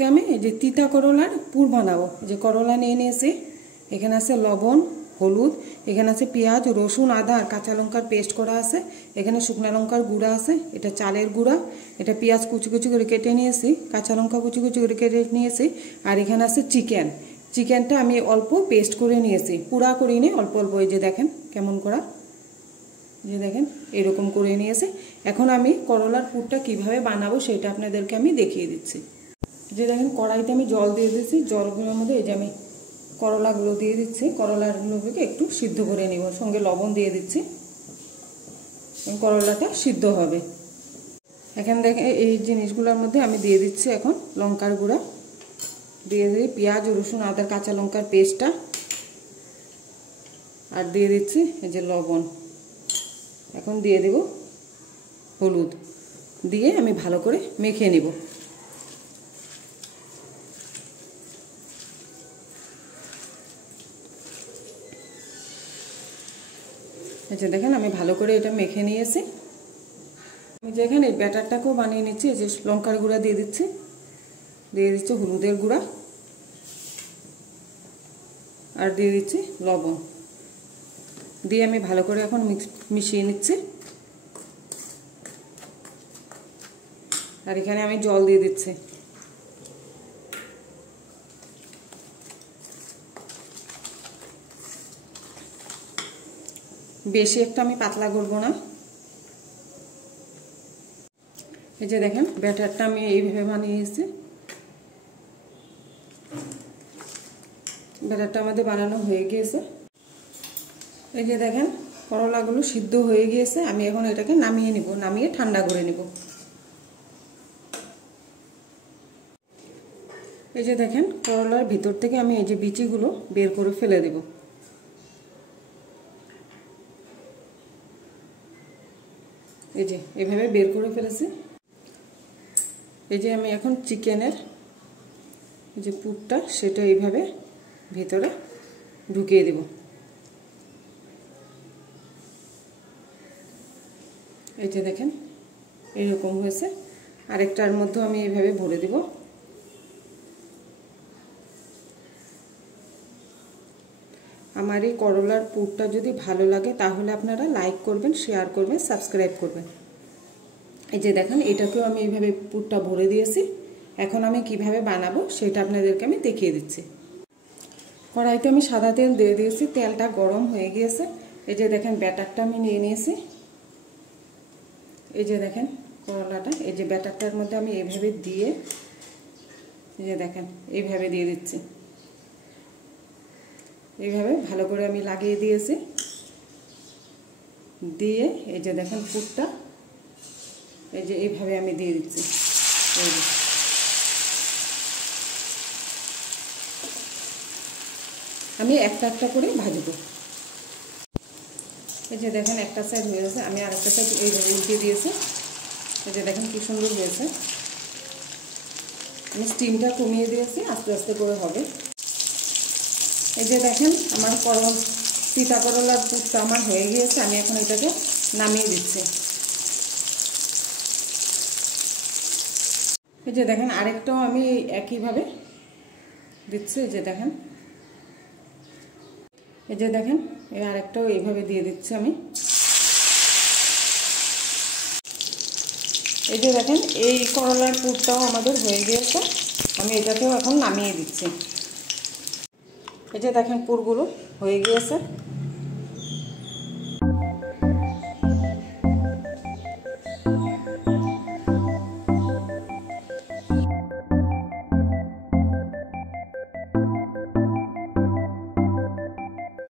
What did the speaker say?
আজকে আমি এই যে তিতা করলার পুর বানাবো। যে করলা নিয়ে নিয়েছি, এখানে আছে লবণ, হলুদ, এখানে আছে পেঁয়াজ, রসুন, আদা আর কাঁচা লঙ্কার পেস্ট করা আছে, এখানে শুকনো লঙ্কার গুঁড়া আছে, এটা চালের গুঁড়া, এটা পেঁয়াজ কুচি কুচি করে কেটে নিয়েছি, কাঁচা লঙ্কা কুচি কুচি করে কেটে নিয়েছি, আর এখানে আছে চিকেন। চিকেনটা আমি অল্প পেস্ট করে নিয়েছি, পুরা করিনি, অল্প অল্প। এই যে দেখেন কেমন করা, যে দেখেন এরকম করে নিয়েছে। এখন আমি করলার পুরটা কিভাবে বানাবো সেটা আপনাদেরকে আমি দেখিয়ে দিচ্ছি। যে দেখেন কড়াইতে আমি জল দিয়ে দিচ্ছি, জলগুলোর মধ্যে এই যে আমি করলাগুলো দিয়ে দিচ্ছি, করলাগুলোকে একটু সিদ্ধ করে নিব, সঙ্গে লবণ দিয়ে দিচ্ছি, করলাটা সিদ্ধ হবে। এখানে দেখেন এই জিনিসগুলোর মধ্যে আমি দিয়ে দিচ্ছি এখন লঙ্কার গুঁড়া, দিয়ে দিই পেঁয়াজ, রসুন, আদা, কাঁচা লঙ্কার পেস্টটা, আর দিয়ে দিচ্ছি এই যে লবণ। এখন দিয়ে দেব হলুদ, দিয়ে আমি ভালো করে মেখে নিব। আচ্ছা দেখেন আমি ভালো করে এটা মেখে নিয়েছি। আমি যে এখানে ব্যাটারটাকেও বানিয়ে নিচ্ছি, এই যে লঙ্কার গুঁড়া দিয়ে দিচ্ছি, দিয়ে দিচ্ছি হলুদের গুঁড়া, আর দিয়ে দিচ্ছি লবণ, দিয়ে আমি ভালো করে এখন মিশিয়ে নিচ্ছি। আর এখানে আমি জল দিয়ে দিচ্ছি। বেশি একটা আমি পাতলা করব না। এই যে দেখেন ব্যাটারটা আমি এইভাবে বানিয়েছি। ব্যাটারটা আমাদের বানানো হয়ে গিয়েছে। এই যে দেখেন করলাগুলো সিদ্ধ হয়ে গিয়েছে, আমি এখন এটাকে নামিয়ে নিব, নামিয়ে ঠান্ডা করে নিব। এই যে দেখেন করলার ভিতর থেকে আমি এই যে বিচিগুলো বের করে ফেলে দেব। এই যে এভাবে বের করে ফেলেছি। এই যে আমি এখন চিকেনের যে পুরটা সেটা এইভাবে ভিতরে ঢুকিয়ে দেব। এই যে দেখেন এরকম হয়েছে। আরেকটার মধ্যে আমি এইভাবে ভরে দেব। আমার এই করলার পুরটা যদি ভালো লাগে তাহলে আপনারা লাইক করবেন, শেয়ার করবেন, সাবস্ক্রাইব করবেন। এই যে দেখেন এটাকেও আমি এইভাবে পুরটা ভরে দিয়েছি। এখন আমি কিভাবে বানাবো সেটা আপনাদেরকে আমি দেখিয়ে দিচ্ছি। কড়াইতে আমি সাদা তেল দিয়ে দিয়েছি, তেলটা গরম হয়ে গিয়েছে। এই যে দেখেন ব্যাটারটা আমি নিয়ে নিয়েছি। এই যে দেখেন করলাটা, এই যে ব্যাটারটার মধ্যে আমি এইভাবে দিয়ে, এই যে দেখেন এইভাবে দিয়ে দিচ্ছি। এইভাবে ভালো করে আমি লাগিয়ে দিয়েছি, দিয়ে এই যে দেখেন পুরটা এই যে এইভাবে আমি দিয়ে দিচ্ছি। এই যে আমি একটা একটা করে ভাজবো। এই যে দেখেন একটা সাইড হয়ে গেছে, আমি আরেকটা সাইড এইভাবে উল্টে দিয়েছি। এই যে দেখেন কি সুন্দর হয়েছে। আমি স্টিমটা কমিয়ে দিয়েছি, আস্তে আস্তে করে হবে। এই যে দেখেন আমার তিতা করলার পুরটা আমার হয়ে গিয়েছে, আমি এখন এটাকে নামিয়ে দিচ্ছি। এই যে দেখেন আরেকটাও আমি একইভাবে দিচ্ছি। এই যে দেখেন, এই যে দেখেন এই আরেকটাও এইভাবে দিয়ে দিচ্ছি আমি। এই যে দেখেন এই করলার পুরটাও আমাদের হয়ে গিয়েছে, আমি এটাকেও এখন নামিয়ে দিচ্ছি। এই যে দেখেন পুরগুলো হয়ে গিয়েছে।